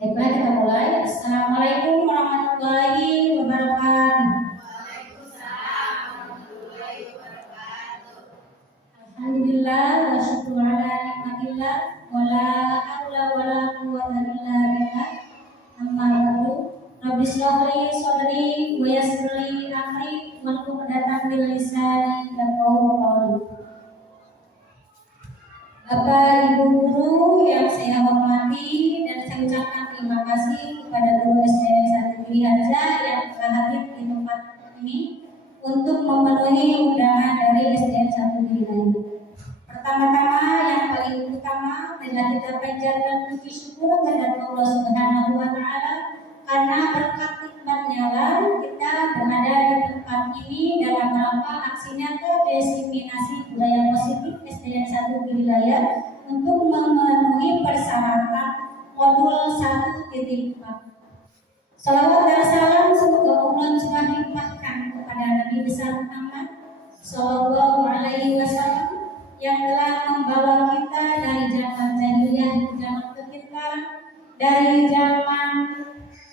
Baiklah, kita mulai. Assalamualaikum warahmatullahi wabarakatuh. Alhamdulillah wa syukur ala nikmatillah wa la haula wa la quwwata illa billah. Amma ba'du. Rabbi shrah li sadri wa yassir li amri wahlul 'uqdatam min lisani yafqahu qawli. Bapak Ibu guru yang saya hormati dan saya ucapkan terima kasih kepada guru SDN 1 Giri Harja yang telah hadir di tempat ini untuk memenuhi undangan dari SDN 1 Giri Harja. Pertama-tama yang paling utama adalah kita panjatkan puji syukur kepada Allah Subhanahu wa taala karena berkat nikmatnya kita berada di tempat ini dalam rangka aksi nyata diseminasi budaya positif SDN 1 Giri Raya untuk memenuhi persyaratan modul 1.4. Salawat dan salam semoga Allah juga limpahkan kepada Nabi besar Muhammad Sallallahu Alaihi Wasallam yang telah membawa kita dari zaman jahiliyah ke zaman kepintaran, dari zaman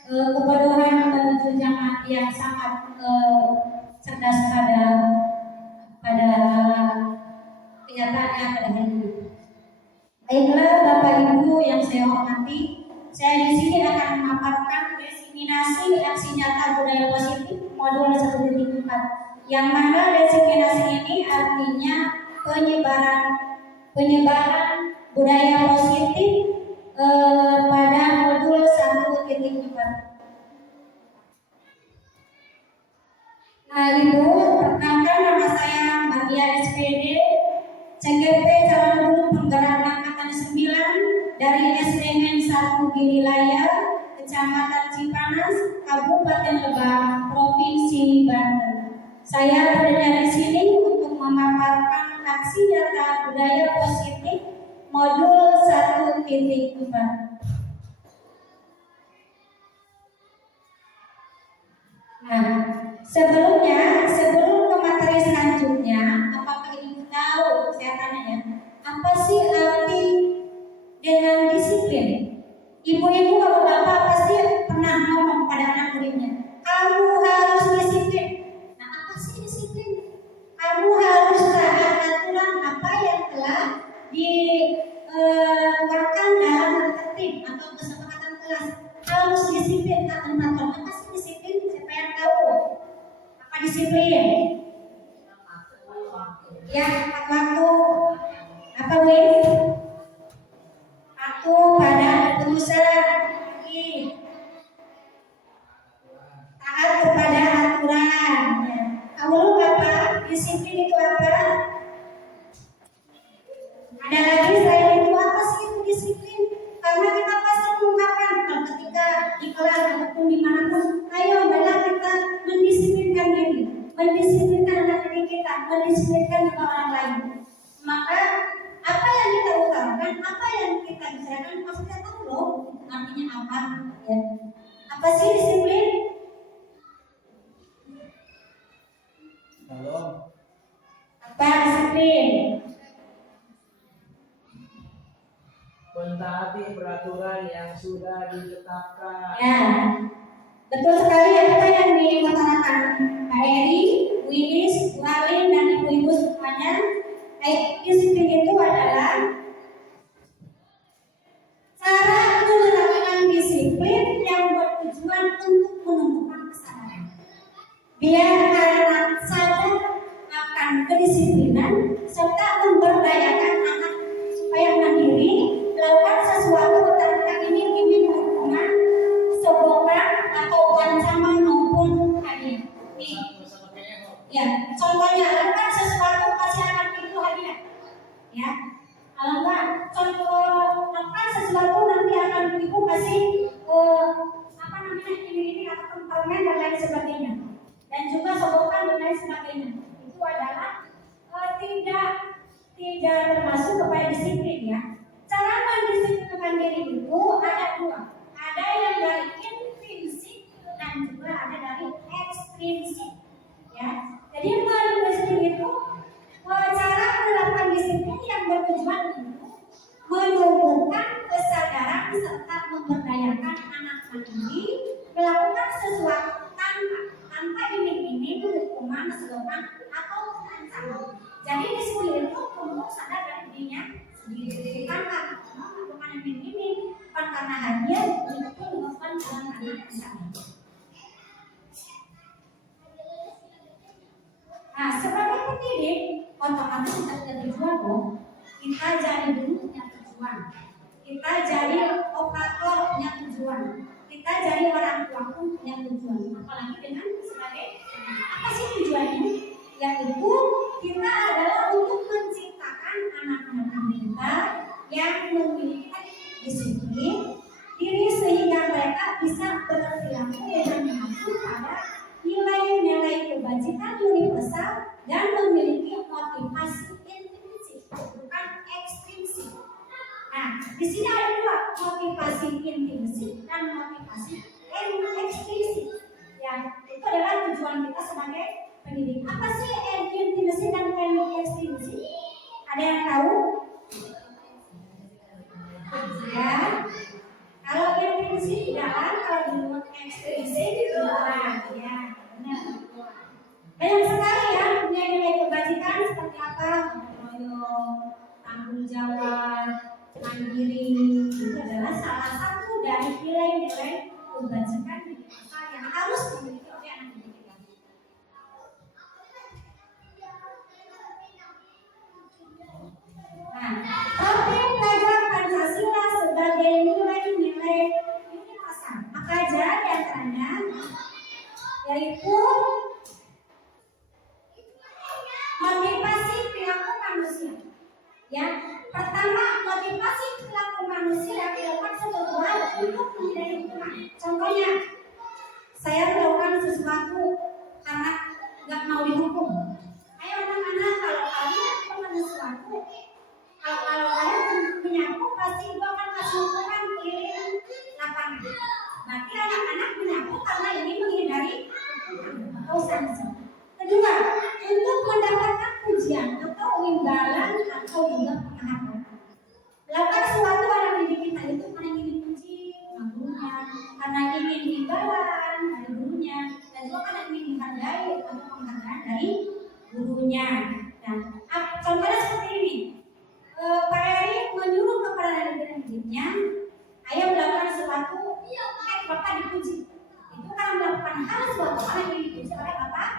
kebodohan menuju zaman yang sangat cerdas pada kenyataannya pada hari ini. Baiklah Bapak Ibu yang saya hormati, saya di sini akan memaparkan diseminasi aksi nyata budaya positif modul 1.4, yang mana diseminasi ini artinya penyebaran budaya positif pada modul 1.4. Nah, Ibu, perkenalkan nama saya Mbak Dia SPD, CGP calon guru penggerak angkatan 9 dari SDN 1 Giri Raya, Kecamatan Cipanas, Kabupaten Lebak, Provinsi Banten. Saya berada di sini untuk memaparkan aksi nyata budaya positif modul 1.4. Nah, sebelum ke materi selanjutnya, apakah Ibu tahu, saya tanya ya, apa sih arti dengan disiplin? Ibu-ibu atau bapak pasti pernah ngomong pada anak muridnya, kamu harus disiplin. Nah, apa sih disiplin? Kamu harus taat aturan apa yang telah dikeluarkan dalam tertib atau kesepakatan kelas. Harus disiplin taat aturan. Apa sih disiplin? Siapa yang tahu? Apa disiplin? Ya, tepat waktu. Apa Win? Aku pada keputusan. Taat kepada aturan. Ya. Kamu Bapak, disiplin itu apa? Ada lagi selain itu, apa sih itu disiplin? Karena kita pasti mengungkapkan ketika di kelas ataupun dimanapun, ayo bela kita mendisiplinkan diri, mendisiplinkan anak didik kita, mendisiplinkan orang lain. Maka apa yang kita utarakan, apa yang kita bicarakan, maksudnya tahu loh artinya apa? Ya. Apa sih disiplin? Halo. Apa disiplin? Mentaati peraturan yang sudah ditetapkan. Ya, betul sekali apa yang diutarakan Pak Eri, Winis, Bu Alin, dan ibu-ibu semuanya. Disiplin itu adalah cara menerapkan disiplin yang bertujuan untuk menumbuhkan kesadaran. Biar anak sadar akan kedisiplinan serta memberdayakan anak supaya mandiri, melakukan sesuatu tanpa iming-iming hukuman, sogokan atau ancaman maupun hadiah. Nih, ya, contohnya lakukan sesuatu pasti akan itu hadiah. Ya, kalau enggak contoh lakukan sesuatu nanti akan ibu kasih ini atau permen dan lain sebagainya. Dan juga sogokan dan lain sebagainya. Itu adalah tidak termasuk kepada disiplin ya. Cara mendisiplinkan diri itu ada dua. Ada yang dari intrinsik dan juga ada dari ekstrinsik. Ya. Jadi mendisiplin itu cara menerapkan disiplin yang bertujuan untuk menumbuhkan kesadaran serta memberdayakan sopan atau terancam. Jadi di sini itu kamu sadar dari dirinya sendiri, bukan karena kamu bukan ini, bukan karena hadiah, itu bukan karena terancam. Nah, sebagai pendidik, otomatis kita punya tujuan dong. Kita jadi guru punya tujuan. Kita jadi operator punya tujuan. Kita jadi orang tua pun punya tujuan. Apalagi dengan sebagai apa sih tujuannya? Yaitu kita adalah untuk menciptakan anak-anak kita yang memiliki disiplin diri sehingga mereka bisa berperilaku dengan mengacu pada nilai-nilai kebajikan universal dan memiliki motivasi intrinsik, bukan ekstrinsik. Nah, di sini ada dua, motivasi intrinsik dan motivasi ekstrinsik. Ya, itu adalah tujuan kita sebagai pendidik. Apa sih intrinsik dan ekstrinsik? Ada yang tahu? Ya. Kalau intrinsik jalan, kalau di ekstrinsik jalan. Ya, benar. Banyak sekali ya nilai-nilai kebajikan seperti apa? Gotong, tanggung jawab, mandiri. Itu adalah salah satu dari nilai-nilai kebajikan yang harus dimiliki oleh anak didik kita. Nah, tapi belajar Pancasila sebagai nilai-nilai universal. Maka aja di antaranya yaitu motivasi perilaku manusia. Ya, pertama motivasi perilaku manusia dilakukan sesuatu hal untuk menghindari hukuman. Contohnya, saya melakukan sesuatu karena nggak mau dihukum. Ayo anak-anak, kalau kalian melakukan sesuatu, kalau kalian menyapu pasti itu akan kasih hukuman keliling lapangan. Berarti anak-anak menyapu karena ini menghindari hukuman atau sanksi. Kedua, untuk mendapatkan pujian atau imbalan atau juga penghargaan. Melakukan sesuatu anak didik kita itu karena ingin dipuji sama gurunya, karena ingin imbalan dari gurunya, dan juga karena ingin dihargai atau penghargaan dari gurunya. Dan contohnya seperti ini, Pak Eri menyuruh kepada anak didiknya, ayo melakukan sesuatu, Bapak dipuji. Itu karena melakukan hal sesuatu karena ingin dipuji oleh Bapak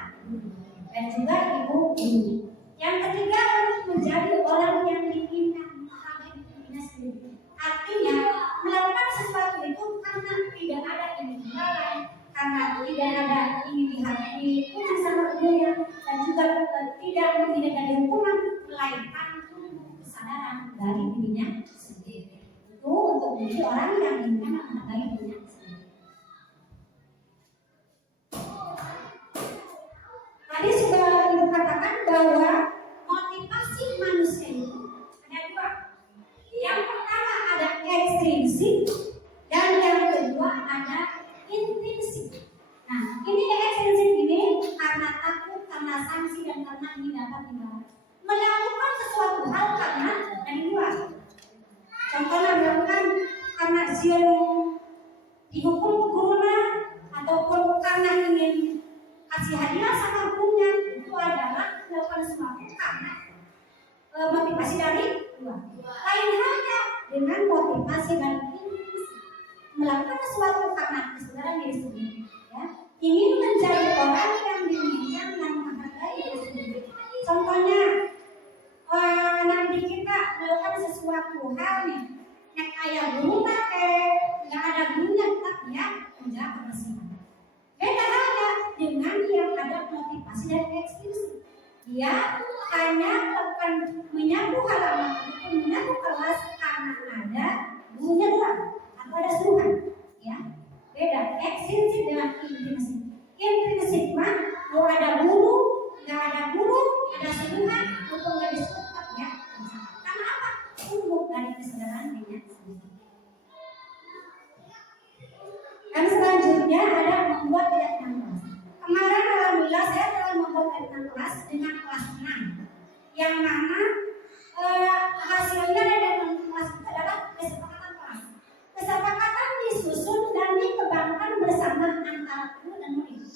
dan juga ibu guru. Yang ketiga, untuk menjadi orang yang diinginkan menghargai dirinya sendiri. Artinya melakukan sesuatu itu karena tidak ada imbalan, karena tidak ada ingin dihargai puji sama gurunya, dan juga tidak menghindari hukuman, melainkan kesadaran dari dirinya sendiri. Itu untuk menjadi orang yang diinginkan menghargai dirinya sendiri. Tadi sudah Ibu katakan bahwa motivasi manusia itu ada dua. Yang pertama ada ekstrinsik dan yang kedua ada intrinsik. Nah, ini ekstrinsik ini karena takut, karena sanksi dan karena ini dapat imbalan. Melakukan sesuatu hal karena dari luar. Contohnya melakukan karena zion dihukum gurunya ataupun karena ingin kasih hadiah sama gurunya, itu adalah melakukan sesuatu karena motivasi dari luar. Lain halnya dengan motivasi dari intrinsik, melakukan sesuatu karena kesadaran diri sendiri, ya, ingin menjadi orang yang diinginkan dan menghargai diri sendiri. Contohnya, anak didik kita melakukan sesuatu hal nih, yang ayah guru nggak ada gurunya tetap dia menjaga kebersihan. Beda halnya dengan yang ada motivasi dan ekstrinsik. Dia hanya akan menyapu halaman ataupun menyapu kelas karena ada gurunya doang atau ada suruhan. Ya, beda ekstrinsik dengan intrinsik. Intrinsik mah mau ada guru, nggak ada guru, ada suruhan atau nggak disuruh ya. Karena apa? Untuk dari kesadaran dirinya sendiri. Dan selanjutnya ada membuat catatan kelas. Kemarin alhamdulillah saya telah membuat catatan kelas dengan kelas 6, yang mana hasilnya dari kelas itu adalah kesepakatan kelas. Kesepakatan disusun dan dikembangkan bersama antara guru dan murid.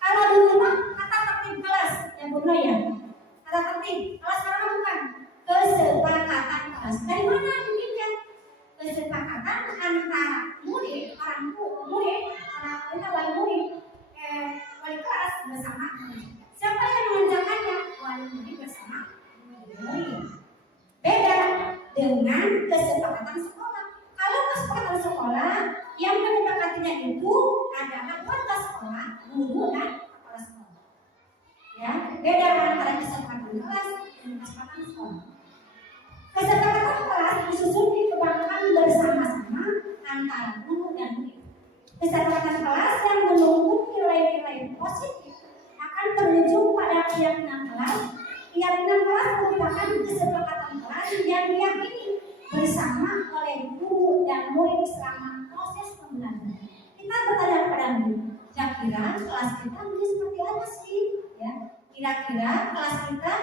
Kalau di rumah kata tertib kelas yang benar ya. Kata penting, kelas sekarang bukan kesepakatan kelas. Dari mana dilihat? Kesepakatan antara murid, orang tua, murid, wali murid, wali kelas bersama murid. Siapa yang mengerjakannya? Wali murid bersama murid. Beda dengan kesepakatan sekolah. Kalau kesepakatan sekolah, yang menyepakatinya itu adalah warga sekolah, guru dan kepala sekolah. Ya, beda antara kesepakatan kelas dan kesepakatan sekolah. Kesepakatan kelas disusun dikembangkan bersama-sama antara guru dan murid. Kesepakatan kelas yang menunggu nilai-nilai positif akan berujung pada keyakinan kelas. Keyakinan kelas merupakan kesepakatan kelas yang diyakini bersama oleh guru dan murid selama proses pembelajaran. Kita bertanya kepada murid, kira-kira kelas kita ini seperti apa sih? Ya, kira-kira kelas kita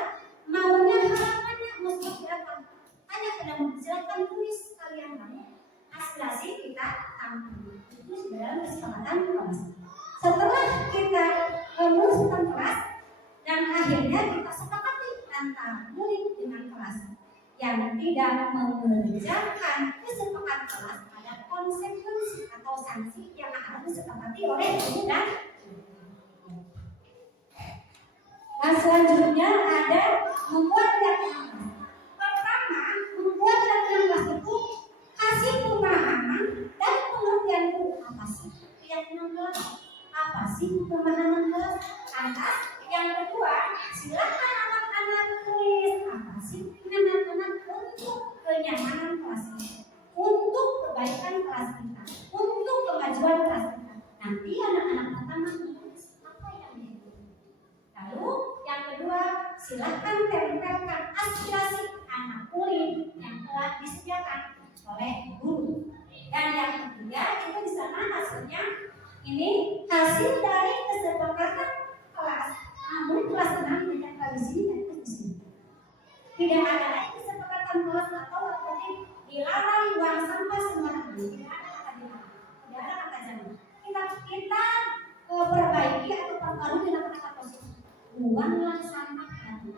maunya harapannya mau seperti apa? Tanya kepada murid, silakan tulis kalian aspirasi kita tampil. Itu dalam kesepakatan kelas. Setelah kita merumuskan kelas dan akhirnya kita sepakati antara murid dengan kelas yang tidak mengerjakan kesepakatan kelas ada konsekuensi atau sanksi yang akan disepakati oleh guru dan murid. Nah, selanjutnya ada membuat keyakinan kelas. Pertama, membuat keyakinan kelas itu kasih pemahaman dan pengertian guru. Apa sih keyakinan kelas? Apa sih pemahaman kelas? Lantas yang kedua, silakan anak-anak tulis apa sih anak-anak untuk kenyamanan kelas kita, untuk kebaikan kelas kita, untuk kemajuan kelas kita. Nanti anak-anak pertama menulis apa yang diinginkan. Lalu yang kedua, silakan tempelkan aspirasi anak murid yang telah disediakan oleh guru. Dan yang ketiga, itu di sana hasilnya ini hasil dari kesepakatan kelas. Namun kelas 6 tidak di sini dan di sini. Tidak ada lagi kesepakatan kelas atau seperti dilarang buang sampah sembarangan. Tidak ada kata dilarang, tidak ada kata jangan. Kita perbaiki atau perbarui dengan kata positif. Buanglah sampah tadi.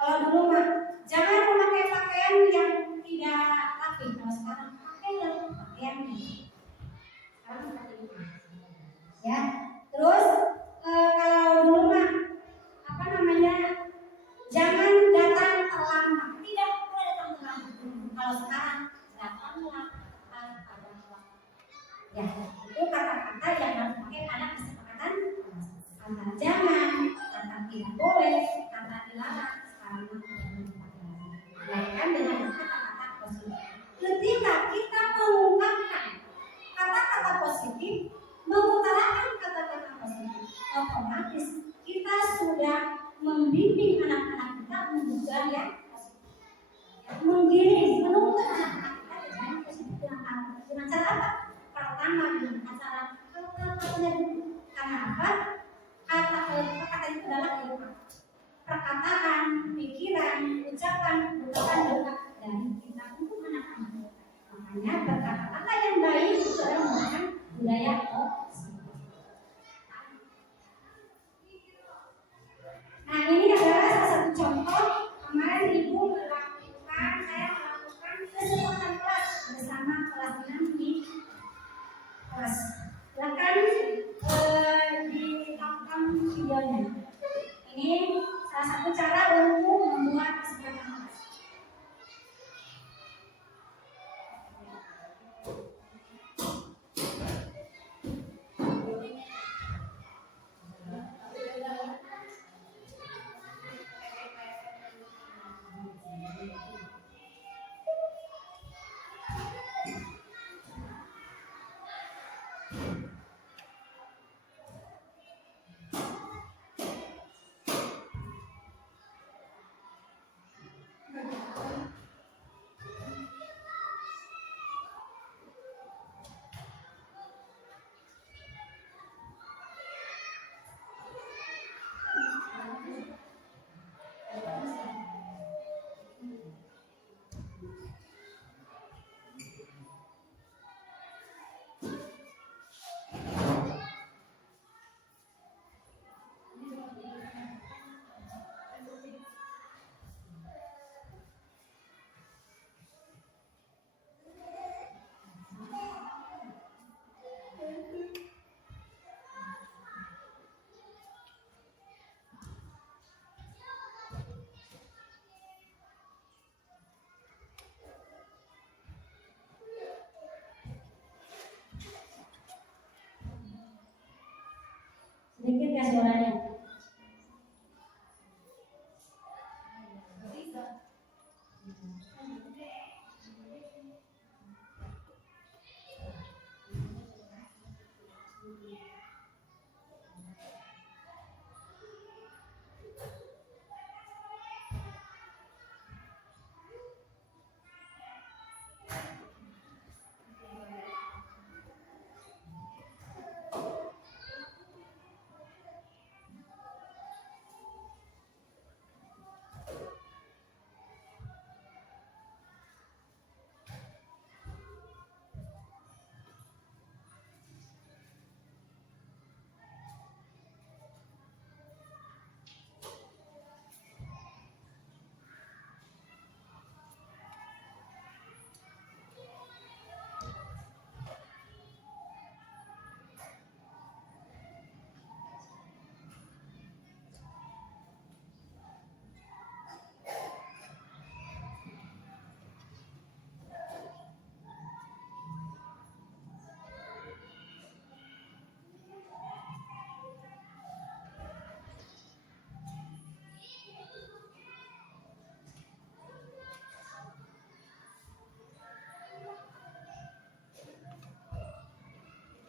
Kalau dulu mah jangan memakai pakaian yang tidak rapi. Kalau sekarang pakailah pakaian ini. Sekarang seperti itu. Ya, terus kalau dulu mah jangan datang terlambat, tidak boleh datang terlambat. Kalau sekarang datanglah pada waktu. Ya, itu kata-kata yang harus pakai pada kesepakatan. Kata jangan, kata tidak boleh, kata dilarang. Sekarang dilakukan dengan kata-kata positif. Ketika kita mengungkapkan kata-kata positif, mengutarakan kata-kata positif, otomatis kita sudah membimbing anak-anak kita menjaga yang positif, menggiring, menuntut anak-anak kita ke jalan positif dengan cara apa? Pertama dengan cara kata-katanya dulu. Karena apa? Kata-kata itu adalah perkataan, pikiran, ucapan, bukan doa dari kita untuk anak-anak. Makanya berkata-kata yang baik itu adalah merupakan budaya positif. Nah, ini adalah salah satu contoh kemarin Ibu melakukan, saya melakukan kesepakatan kelas bersama kelas 6 di kelas. Silakan ditonton videonya. Ini salah satu cara untuk membuat kesepakatan kelas. suaranya.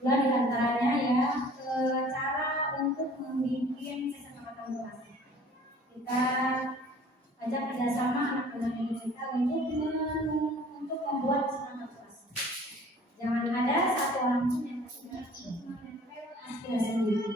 Itulah diantaranya ya cara untuk membuat kesepakatan kelas. Kita ajak kerjasama anak-anak kita untuk membuat semangat kelas. Jangan ada satu orang pun yang menempel aspirasi sendiri.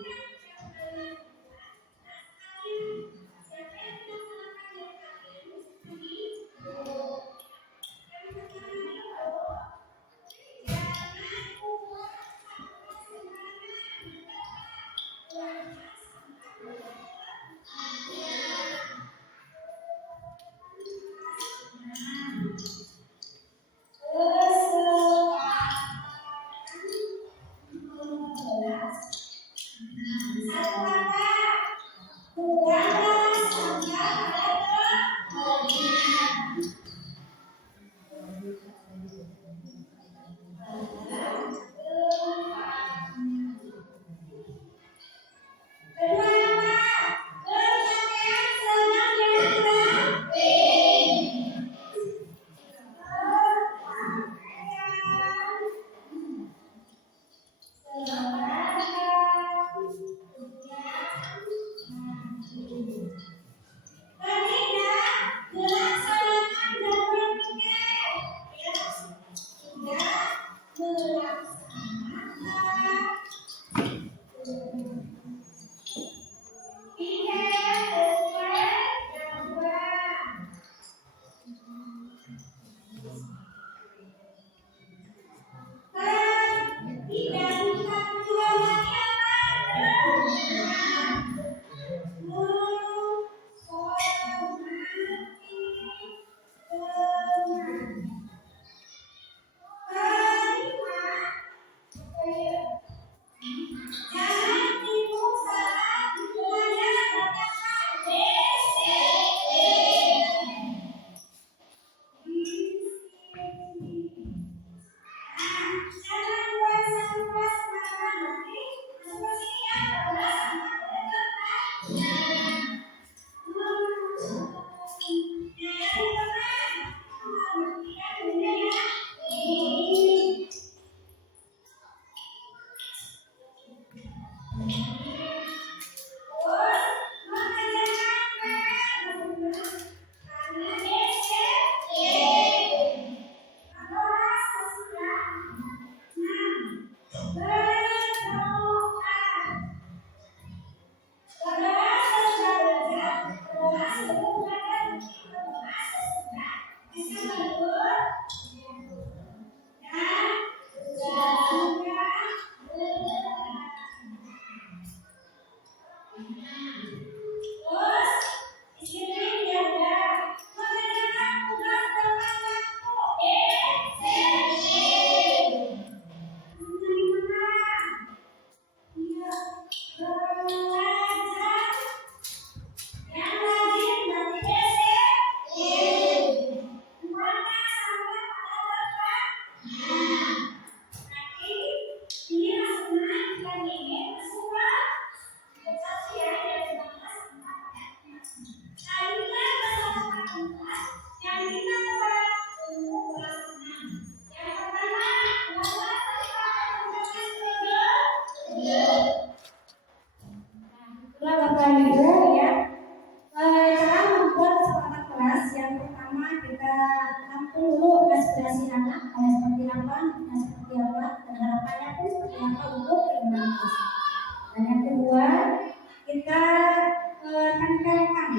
menempelkan.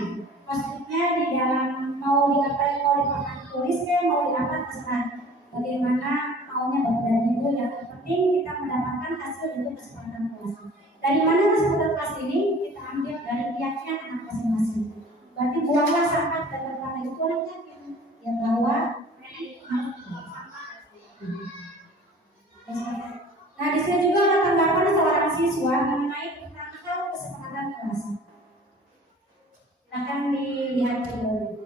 Maksudnya di dalam mau diapain, mau di papan tulis mau di apa terserah. Bagaimana maunya Bapak dan Ibu, yang penting kita mendapatkan hasil untuk kesempatan kelas. Dari mana kesempatan kelas ini? Kita ambil dari keyakinan anak masing-masing. Berarti buanglah sampah dan depan itu orang yakin yang bahwa nah di sini juga ada tanggapan seorang siswa mengenai tentang kesempatan kelas. Akan dilihat dulu.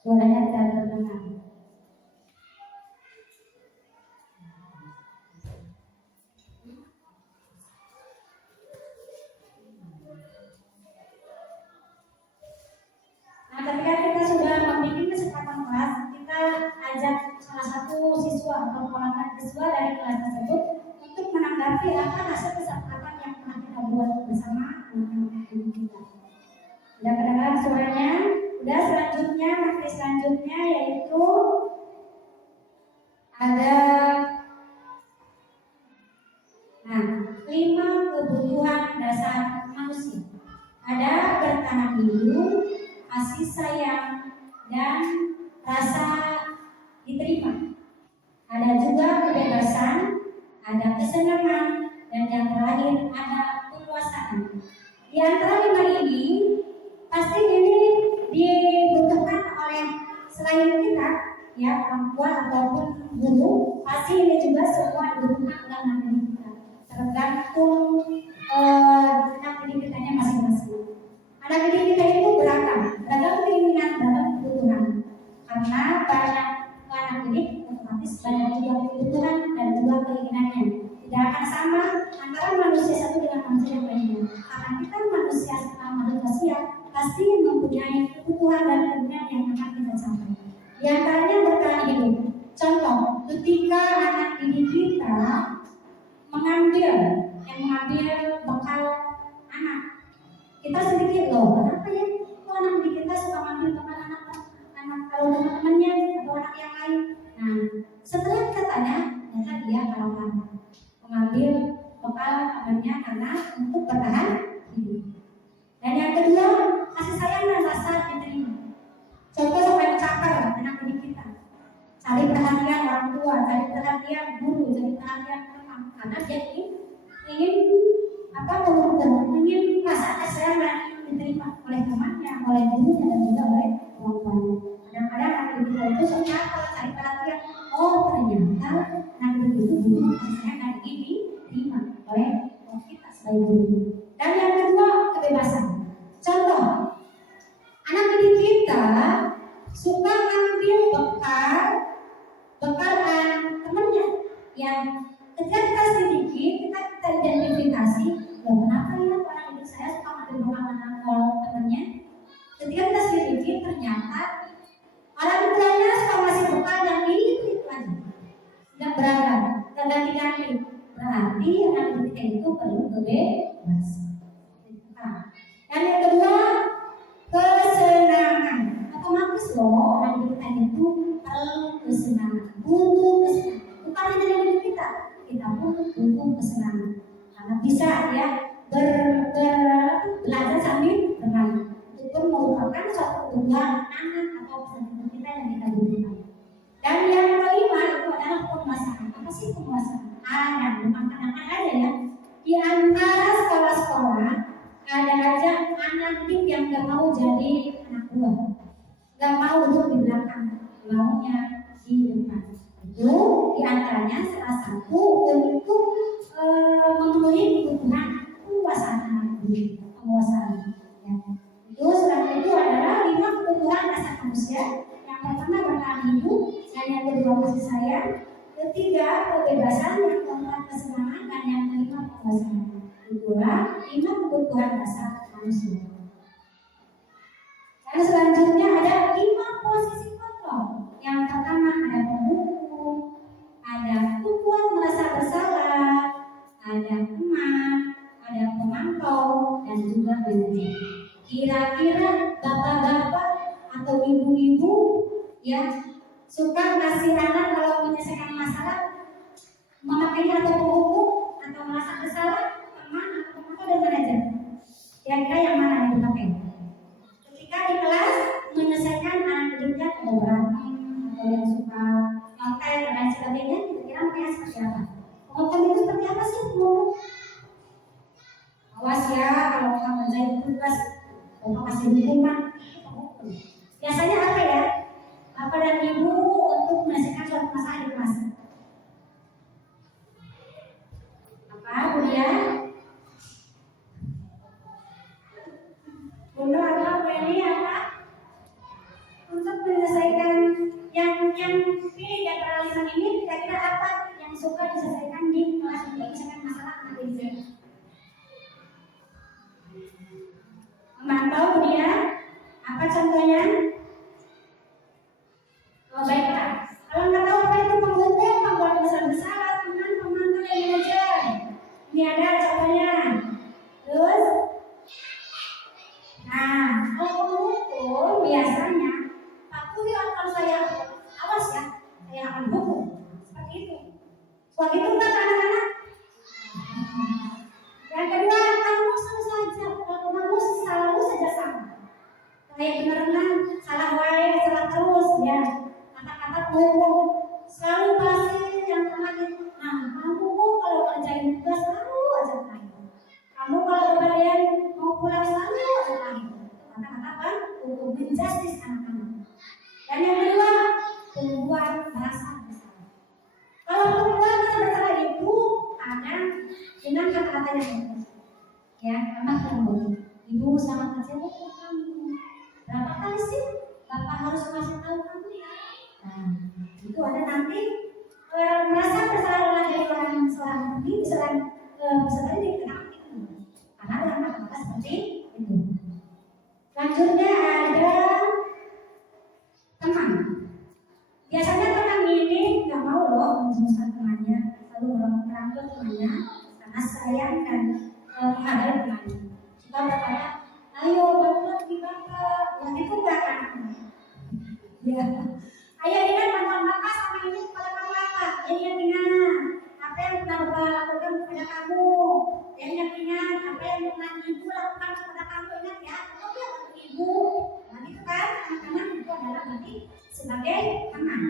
Suaranya tidak terdengar. Nah, ketika kita sudah memiliki kesempatan kelas, kita ajak salah satu siswa atau kelompok siswa dari kelas tersebut untuk menanggapi apa hasil kesepakatan yang telah kita buat bersama anak-anak kita. Sudah kedengaran suaranya? Udah, selanjutnya materi selanjutnya yaitu ada 5 kebutuhan dasar manusia. Ada bertahan hidup, kasih sayang, dan rasa diterima. Ada juga kebebasan, ada kesenangan, dan yang terakhir ada penguasaan. Di antara 5 ini pasti ini dibutuhkan oleh selain kita, ya orang tua ataupun guru, pasti ini juga semua dibutuhkan oleh anak didik kita. Tergantung anak didik kitanya masing-masing. Anak didik kita itu beragam keinginan, beragam kebutuhan. Karena banyak anak didik otomatis banyak juga kebutuhan dan juga keinginannya. Tidak akan sama antara manusia satu dengan manusia yang lainnya. Karena kita manusia sosial pasti mempunyai kebutuhan dan keinginan yang akan kita capai. Di antaranya bertahan hidup. Contoh, ketika anak didik kita mengambil bekal anak, kita sedikit loh, kenapa ya? Kok anak didik kita suka ngambil bekal anak kalau teman-temannya atau anak yang lain? Nah, setelah kita tanya, ternyata dia kalau mengambil bekal temannya karena untuk bertahan hidup. Dan yang kedua, kasih sayang dan rasa diterima. Contoh supaya caper anak didik kita, cari perhatian orang tua, cari perhatian guru, cari perhatian teman, karena dia ingin ingin rasa kasih sayang dan diterima oleh temannya, oleh gurunya, dan juga oleh orang tuanya. Kadang-kadang anak didik kita itu suka cari perhatian. Oh ternyata anak didik itu butuh kasih sayang dan diterima oleh kita sebagai guru. Dan yang kedua, kebebasan. Contoh, anak didik kita suka ngambil bekal temannya yang ketika kita sedikit kita identifikasi, loh kenapa ya anak didik saya suka ngambil bekal temannya? Ketika kita sedikit ternyata orang tuanya suka ngasih bekal yang itu aja, nggak beragam, nggak ganti-ganti. Berarti anak didik kita itu perlu kebebasan. Dan yang kedua, kesenangan. Otomatis loh, anak didik kita itu perlu kesenangan, butuh kesenangan. Bukan hanya dari kita pun butuh kesenangan. Karena bisa ya belajar sambil bermain. Itu merupakan suatu kebutuhan anak atau peserta kita yang kita butuhkan. Dan yang kelima itu adalah penguasaan. Apa sih penguasaan? Ada, bukan kadang-kadang ada ya. Di antara sekolah-sekolah ada aja anak didik yang gak mau jadi anak buah, gak mau duduk di belakang, maunya di depan. Itu diantaranya salah satu untuk memenuhi kebutuhan penguasaan anak didik, penguasaan. Ya. Itu selain itu adalah 5 kebutuhan dasar manusia. Yang pertama bertahan hidup, dan yang kedua kasih sayang, ketiga kebebasan, yang keempat kesenangan, dan yang kelima penguasaan. Itulah 5 kebutuhan dasar manusia. Dan selanjutnya ada 5 posisi kontrol. Yang pertama ada pemukul, ada kuat merasa bersalah, ada teman, ada pemantau, dan juga manajer. Kira-kira bapak-bapak atau ibu-ibu ya suka ngasih anak kalau menyelesaikan masalah memakainya atau penghukum atau merasa bersalah teman atau dan manajer. Kira-kira yang mana yang dipakai? Ketika di kelas menyelesaikan anak didiknya atau berantem atau yang suka ngonten dan lain sebagainya, kira-kira makanya seperti apa? Penghukum itu seperti apa sih penghukum? Awas ya kalau kamu menjadi tugas Bapak kasih hukuman. Biasanya apa ya? Bapak dan Ibu untuk menyelesaikan suatu masalah di kelas. Apa, Budia? Bunda apa, Bu Eli apa? Untuk menyelesaikan yang di antara lisan ini kira-kira apa yang suka diselesaikan di kelas untuk menyelesaikan masalah anak didik? Memantau Budia? Apa contohnya? Oh baiklah, kalau nggak tahu apa itu penghukum, pembuat besar-besaran, teman pemantau yang mengajar. Ini ada contohnya. Terus, nah kalau penghukum biasanya patuhi atau saya awas ya, saya akan hukum seperti itu. Waktu itu kan anak-anak. Yang kedua, kamu saja, kamu selalu saja sama. Kayak beneran salah wae, salah terus ya. Kata-kata penghukum selalu pasti yang terakhir. Nah, kamu kalau kerjain tugas selalu aja lain. Kamu kalau kemudian mau pulang selalu aja lain. Kata-kata apa? Untuk menjustice anak-anak. Dan yang kedua, pembuat merasa bersalah. Kalau pembuat merasa bersalah itu ada dengan kata-kata yang bagus. Ya, amat kamu. Ibu sama kerja kamu. Berapa kali sih Bapak harus kasih tahu kamu? Nah, itu ada nanti merasa bersalah dari seorang ini, seorang peserta ini kenapa itu? Karena ada kata-kata seperti itu. Selanjutnya ada teman. Biasanya teman ini nggak mau loh menjelaskan temannya, lalu merangkul temannya karena sayang dan menghargai temannya. Kita berkata, ayo bantu di bapak, yang itu enggak kan? Ya, ayo ingat mantan bapak sama ibu kepada kamu apa? Ingat apa yang pernah bapak lakukan kepada kamu. Ingat apa yang pernah ibu lakukan kepada kamu. Ingat ya, kamu bilang ibu. Nah itu kan, teman-teman itu adalah berarti sebagai teman.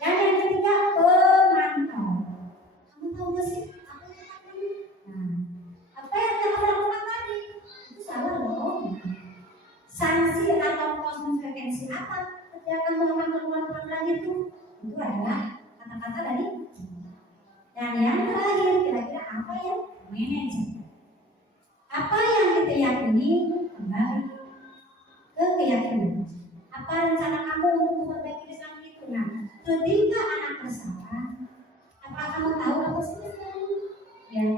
Dan yang ketiga, pemantau. Kamu tahu gak sih apa yang kamu? Nah, apa yang kamu lakukan tadi? Itu salah loh. Sanksi atau konsekuensi apa ketika kamu melakukan pelanggaran itu adalah kata-kata dari. Dan yang terakhir kira-kira apa ya? Manajer. Apa yang kita yakini kembali ke keyakinan. Apa rencana kamu untuk memperbaiki kesalahan itu? Nah, ketika anak bersalah, apakah kamu tahu apa sih kesalahan? Ya.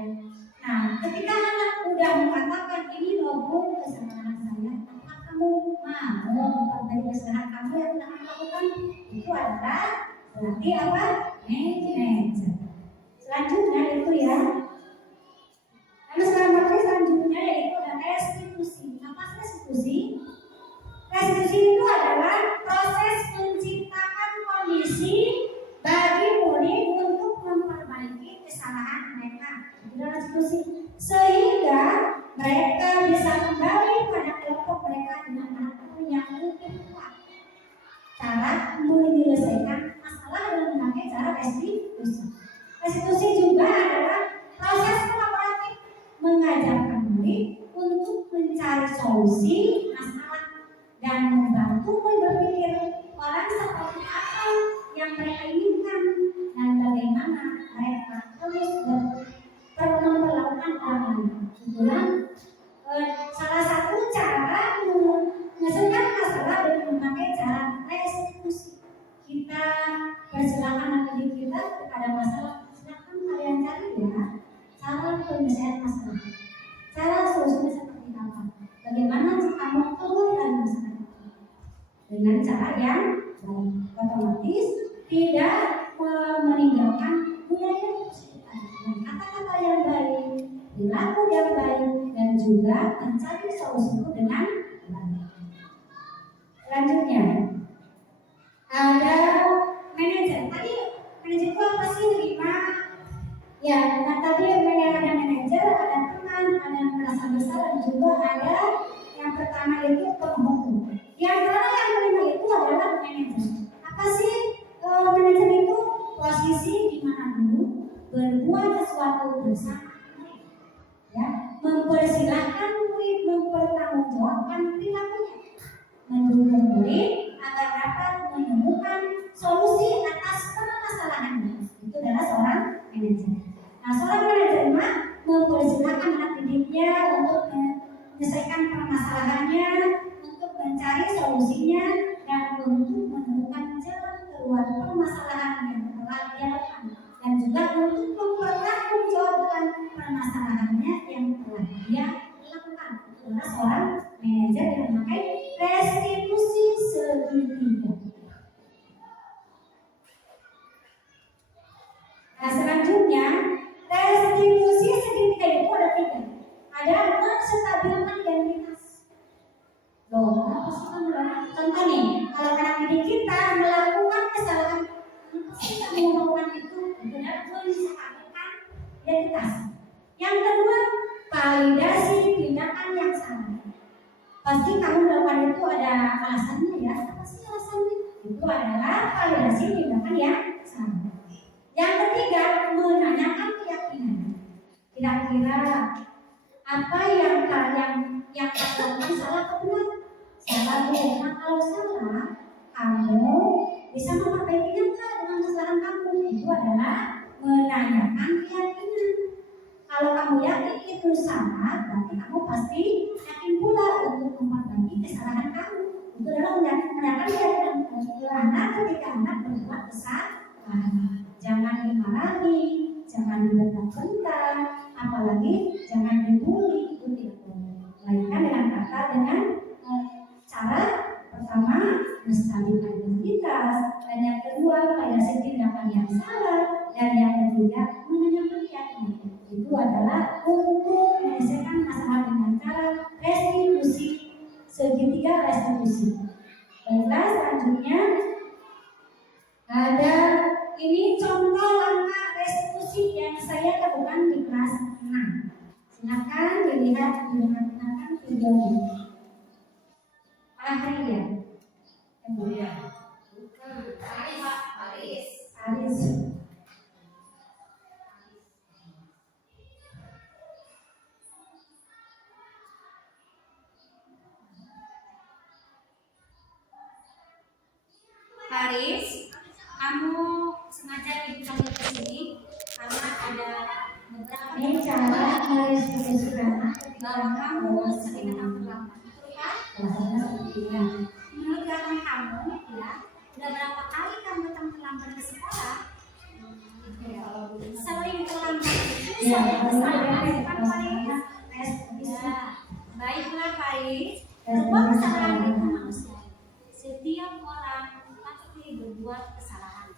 Nah, ketika anak udah mengatakan ini loh kesalahan saya, apakah kamu mau memperbaiki kesalahan kamu yang telah kamu lakukan? Itu adalah berarti apa? Manajer. Selanjutnya itu ya. Lalu selanjutnya yaitu ada restitusi. Apa sih restitusi? Restitusi itu adalah proses menciptakan kondisi bagi murid untuk memperbaiki kesalahan mereka. Itu restitusi sehingga mereka bisa kembali pada kelompok mereka dengan harapan yang lebih kuat. Cara menyelesaikan masalah dengan memakai cara restitusi. Restitusi juga adalah proses kolaboratif mengajarkan murid untuk mencari solusi masalah dan membantu berpikir orang seperti apa yang mereka inginkan dan bagaimana mereka terus memperlakukan orang lain. Itulah salah satu cara menyelesaikan masalah dengan memakai cara restitusi. Kita persilakan anak kita kepada masalah, silakan kalian cari ya cara penyelesaian masalah. Cara solusinya seperti apa? Bagaimana kamu keluar dari masalah itu? Dengan cara yang baik, otomatis tidak meninggalkan budaya dengan kata-kata yang baik, perilaku yang baik, dan juga mencari solusi dengan baik. Selanjutnya ada manajer. Tadi manajer itu apa sih? 5. Ya, nah tadi ada manajer, ada teman, ada yang merasa besar, dan juga ada yang pertama itu penghukum. Yang pertama yang kelima itu adalah manajer. Apa sih manajer itu? Posisi di mana dulu berbuat sesuatu bersama, ya, mempersilahkan murid mempertanggungjawabkan perilakunya, mendukung murid agar dapat menemukan solusi atas permasalahannya. Itu adalah seorang manajer. Nah, seorang manajer mempersilahkan anak didiknya untuk menyelesaikan permasalahannya, untuk mencari solusinya, dan untuk menemukan jalan keluar permasalahan yang telah dia lakukan, dan juga untuk mempertanggungjawabkan permasalahannya yang telah dia lakukan. Itu adalah seorang manajer yang memakai restitusi segitiga. Nah, selanjutnya restitusi segitiga itu ada 3. Ada menstabilkan identitas. Loh, apa sih kan? Contoh nih, kalau anak didik kita melakukan kesalahan, apa sih yang melakukan itu? Benar, menstabilkan identitas. Yang kedua, validasi tindakan yang salah. Pasti kamu melakukan itu ada alasannya, ya. Apa sih alasannya? Itu adalah validasi tindakan yang salah. Yang ketiga, menanyakan keyakinan. Kira-kira apa yang kamu lakukan salah atau benar? Salah benar. Nah, kalau salah, kamu bisa memperbaikinya enggak dengan kesalahan kamu? Itu adalah menanyakan keyakinan. Kalau kamu yakin itu salah, berarti kamu pasti yakin pula untuk memperbaiki kesalahan kamu. Itu adalah menanyakan keyakinan. Karena ketika anak berbuat kesalahan, jangan dimarahi, jangan dibentak-bentak, apalagi jangan dibully. Itu tidak boleh. Melainkan dengan kata, dengan cara pertama menstabilkan identitas, dan yang kedua validasi tindakan yang salah, dan yang ketiga menanyakan keyakinan. Itu adalah untuk menyelesaikan masalah dengan cara restitusi segitiga restitusi. Baiklah, selanjutnya ada ini contoh langkah restitusi yang saya lakukan di kelas 6. Silakan dilihat menggunakan video ini. Ahriya. Iya. Aris. Haris, kamu sengaja dipanggil ke sini karena ada beberapa cara merestitusikan bahwa kamu sering datang terlambat. Betul kan? Menurut pengalaman kamu, ya, udah berapa kali kamu datang terlambat ke sekolah? Sering terlambat itu kan paling ya. Baiklah Haris, sebuah kesalahan itu manusia. Setiap orang pasti berbuat kesalahan.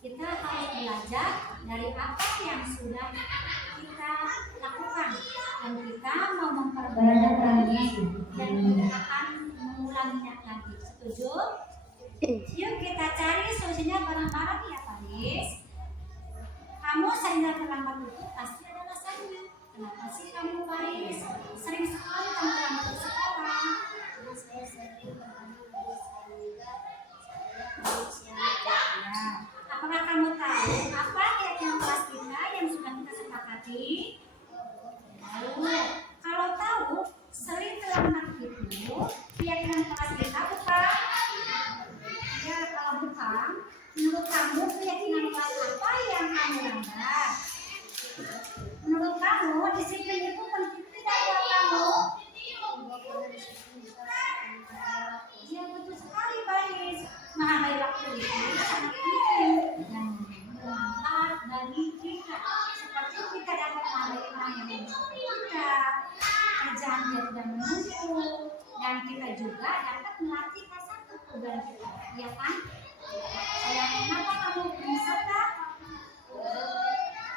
Kita harus belajar dari apa yang sudah kita lakukan, dan kita mau memperbaiki dan tidak akan mengulanginya lagi. Setuju? Yuk kita cari solusinya bareng-bareng ya Paris. Kamu sering terlambat itu pasti ada alasannya. Kenapa sih kamu Paris sering sekali kamu terlambat ke sekolah? Saya sering ya. Apakah kamu tahu apa keyakinan kelas kita yang sudah kita sepakati? Kalau tahu sering terlambat itu keyakinan kelas kita bukan? Ya, kalau bukan, menurut kamu keyakinan kelas apa yang kamu lambat? Menurut kamu disiplin itu penting tidak buat kamu? Ya betul sekali Paris. Menghargai waktu itu sangat penting dan bermanfaat bagi kita. Seperti kita dapat menghargai orang yang mencintai kita, kerjaan dia tidak menumpuk, dan kita juga dapat melatih rasa kepedulian kita. Ya kan? Kenapa kamu bisa tak?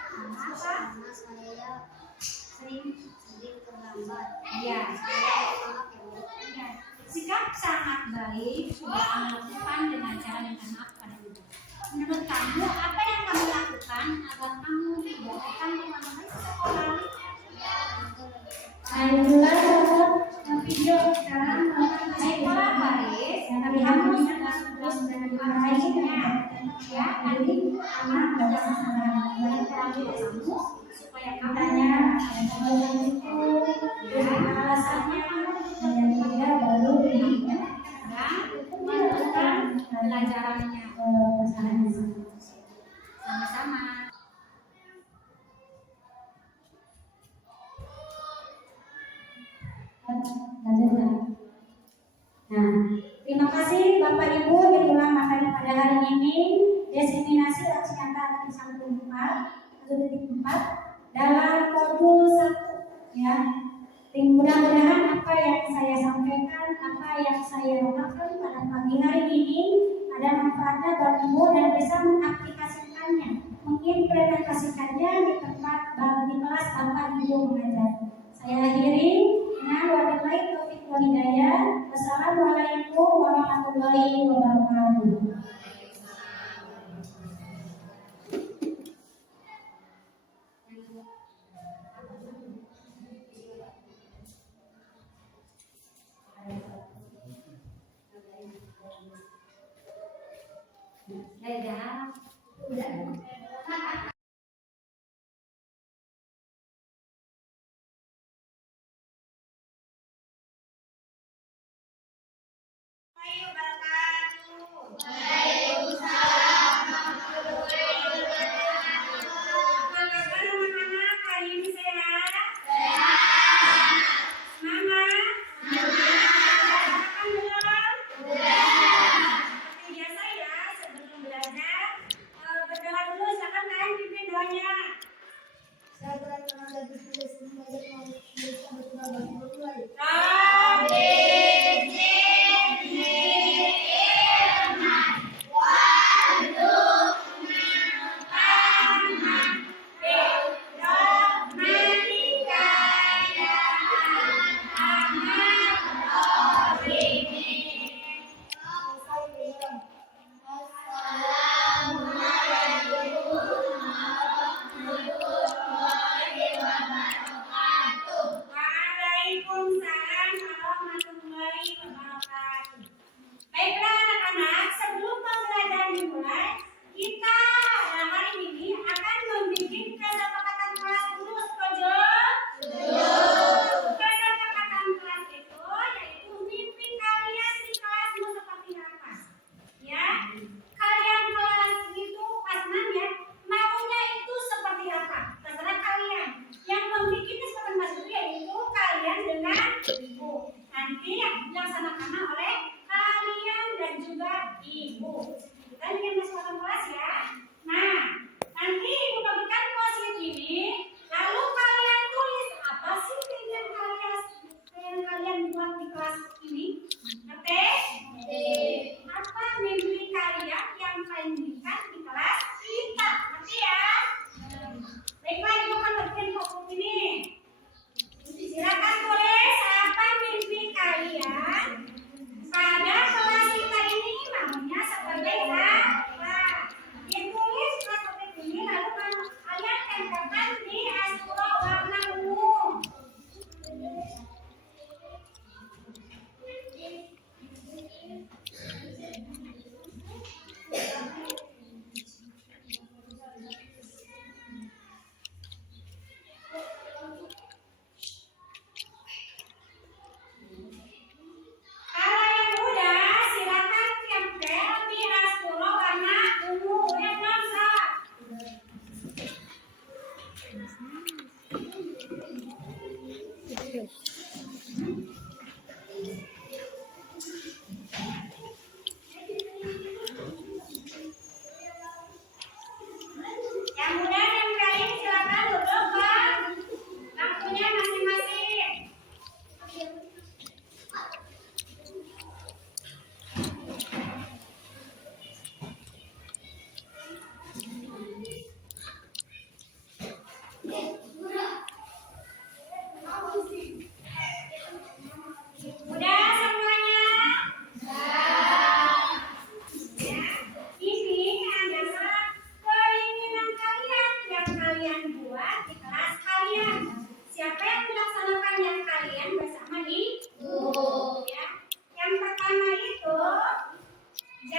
Kenapa? Saya sering terlambat. Ya. Sikap sangat baik sudah Alhamdulillah untuk video sekarang sekolah Paris yang dihapus terus dari lainnya ya nanti anak dapat sasaran baik terakhir kamu supaya katanya itu alasannya dan juga baru ini dan melanjutkan pelajarannya sama-sama. Lanjutkan. Nah, terima kasih Bapak Ibu yang telah materi pada hari ini. Diseminasi aksi nyata akan 1.4 dalam modul 1 ya. Mudah-mudahan apa yang saya sampaikan, apa yang saya lakukan pada pagi hari ini ada manfaatnya buat Ibu dan bisa mengaplikasikannya, mengimplementasikannya di tempat di kelas Bapak Ibu mengajar. Saya akhiri dengan wabillahi taufiq wal hidayah. Wassalamualaikum warahmatullahi wabarakatuh. Baiklah anak-anak, sebelum pembelajaran dimulai, kita hari ini akan membuat kesepakatan kelas dulu, setuju? Kesepakatan kelas itu yaitu mimpi kalian di kelasmu seperti apa? Ya, kalian kelas itu pas ya, maunya itu seperti apa? Terserah kalian. Yang membuat kesepakatan kelas itu yaitu kalian dengan ibu. Nanti yang dilaksanakan oleh kalian dan juga ibu. Kita ingin kesempatan kelas ya. Nah, nanti ibu bagikan post-it ini, lalu kalian tulis apa sih yang kalian buat di kelas ini. Ngerti? Apa mimpi kalian yang kalian inginkan di kelas kita? Ngerti ya? Baiklah, ibu akan bagikan post-it ini. Silakan tulis apa mimpi kalian pada kelas kita ini, maunya seperti apa? Ditulis seperti ini lalu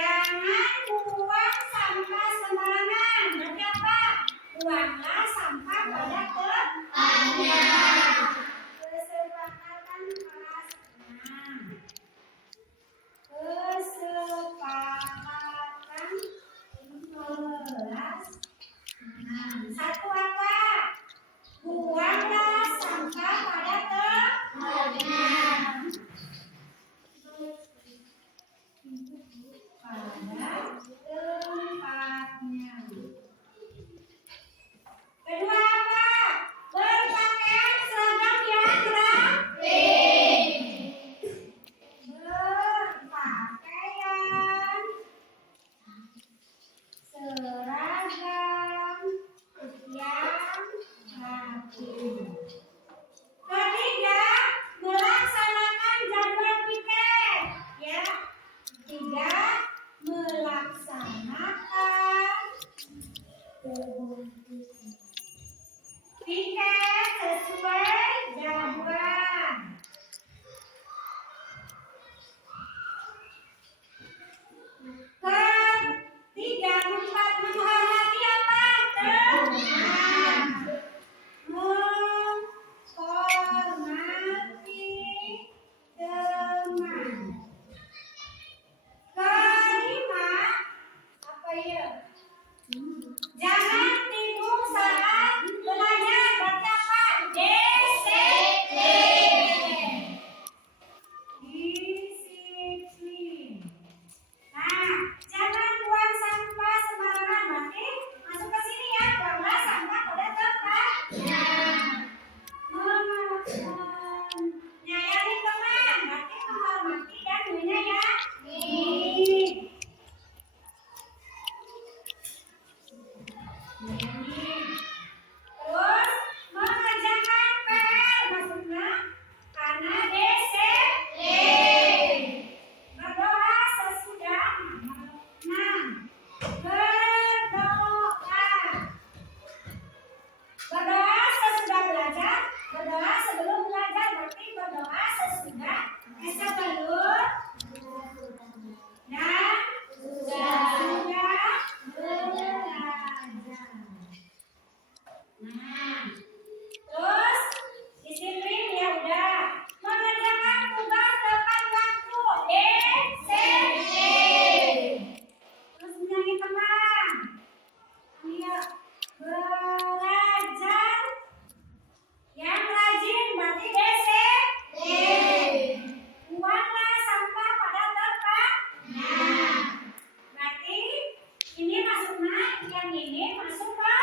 Jangan buang sampah sembarangan. Berarti apa? Buanglah sampah pada tempatnya. Kesepakatan kelas 6. Kesepakatan kelas 6. Satu apa? Buanglah sampah pada tempatnya. Kedua apa? Berpakaian seragam yang rapi. Berpakaian seragam yang rapi. Ketiga, melaksanakan jadwal piket. Ya. Ketiga, melaksanakan piket sesuai jadwal. Ketiga, keempat, menghormati apa? Teman. Menghormati teman. Kelima, apa ya? Jangan tidur saat belajar. Berarti apa? Disiplin. Disiplin. Nah, jangan buang sampah sembarangan. Berarti masuk ke sini ya. Buanglah sampah pada tempatnya. Menyayangi teman. Berarti menghormati dan menyayangi. Terus mengerjakan PR, maksudnya karena disiplin. Berdoa sesudah 6. Berdoa sesudah belajar. Berdoa sebelum belajar. Berarti berdoa sesudah sebelum dan sudah belajar. Nah, terus disiplin ya udah. Mengerjakan tugas tepat waktu. Disiplin. Terus menyayangi teman. Ayo belajar yang rajin. Berarti disiplin. Buanglah sampah pada tempatnya. Berarti ini masuknya, yang ini masuk ke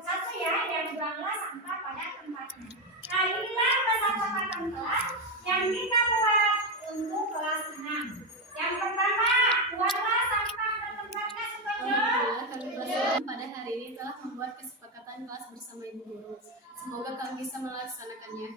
satu ya, yang buanglah sampah pada tempatnya. Nah, inilah kesepakatan kelas yang kita buat untuk kelas 6. Yang pertama, buanglah sampah ke tempatnya. Alhamdulillah, kami kelas 6 pada hari ini telah membuat kesepakatan kelas bersama Ibu Guru. Semoga kami bisa melaksanakannya.